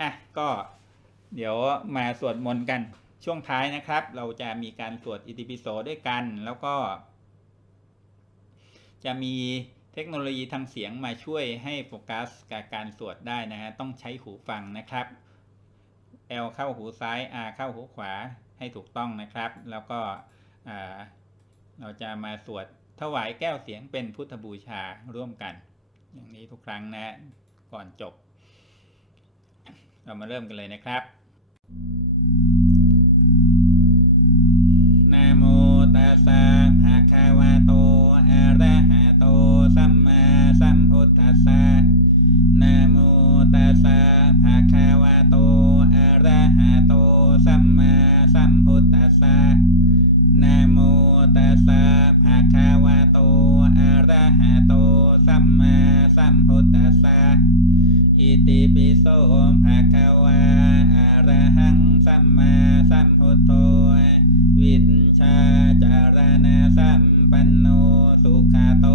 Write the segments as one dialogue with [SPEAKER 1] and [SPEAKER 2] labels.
[SPEAKER 1] อะก็เดี๋ยวมาสวดมนต์กันช่วงท้ายนะครับ เราจะมีการสวดอิติปิโสด้วยกัน แล้วก็ จะมีเทคโนโลยีทางเสียงมาช่วยให้โฟกัสกับการสวดได้นะฮะต้องใช้หูฟังนะครับ L เข้าหูซ้าย R เข้าหูขวาให้ถูกต้องนะครับ แล้วก็เราจะมาสวดถวายแก้วเสียงเป็นพุทธบูชาร่วมกัน อย่างนี้ทุกครั้งนะก่อนจบ เรามาเริ่มกันเลยนะครับนะโมตัสสะภะคะวะโต อะระหะโต สัมมาสัมพุทธัสสะนะโมตัสสะภะคะวะโต อะระหะโต สัมมาสัมพุทธัสสะนะโมตัสสะภะคะวะโต อะระหะโต สัมมาสัมพุทธัสสะ โสภะคะวะอะระหังสัมมาสัมพุทโธวิชชาจารณะสัมปันโนสุขโต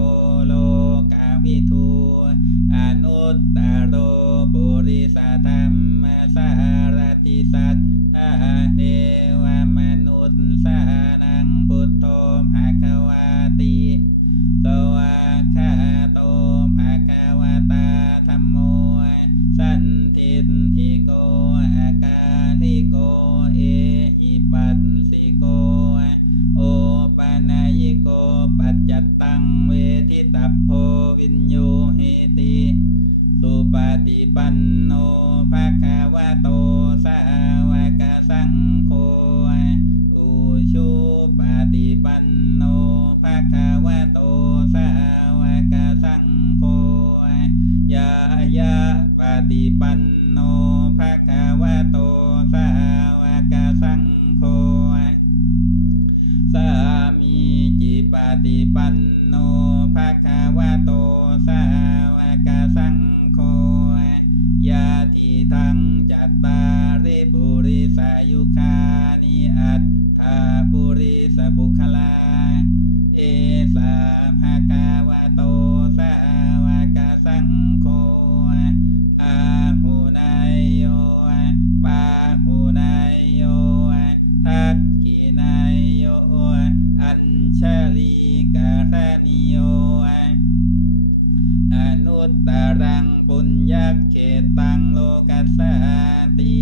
[SPEAKER 1] ฏิปันโนภะคะวะโตสาวกสังโฆอุชุปฏิปันโนภะคะวะโตสาวกสังโฆยายาปฏิปันโนภะคะวะโตสาวกสังโฆสามีจิปฏิปันโนภะคะวะโตสา จัตตาริปุริสายุคานิอัตถาปุริสบุคลา เอสาภะคะวะโตสาวกสังโฆอาหูนายโยปาหูนายโยทักขินายโยอัญชลีกาธนิโย นุตตรังปุญญเขตตังโลกัสสาติ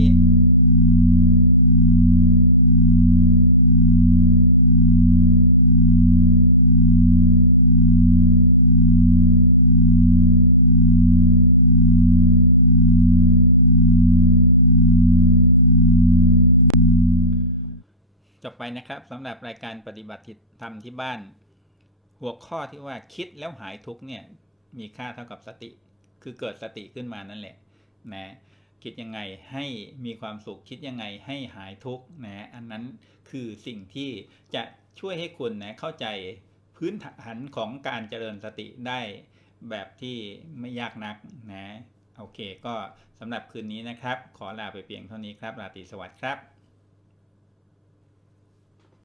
[SPEAKER 1] จบไปนะครับสำหรับรายการปฏิบัติธรรมที่บ้าน หัวข้อที่ว่าคิดแล้วหายทุกเนี่ย มีค่าเท่ากับสติ คือเกิดสติขึ้นมานั่นแหละนะคิดยังไงให้มีความสุขคิดยังไงให้หายทุกข์นะอันนั้นคือสิ่งที่จะช่วยให้คุณนะเข้าใจพื้นฐานของการเจริญสติได้แบบที่ไม่ยากนักนะโอเค ก็สำหรับคืนนี้นะครับ ขอลาไปเพียงเท่านี้ครับ ราตรีสวัสดิ์ครับ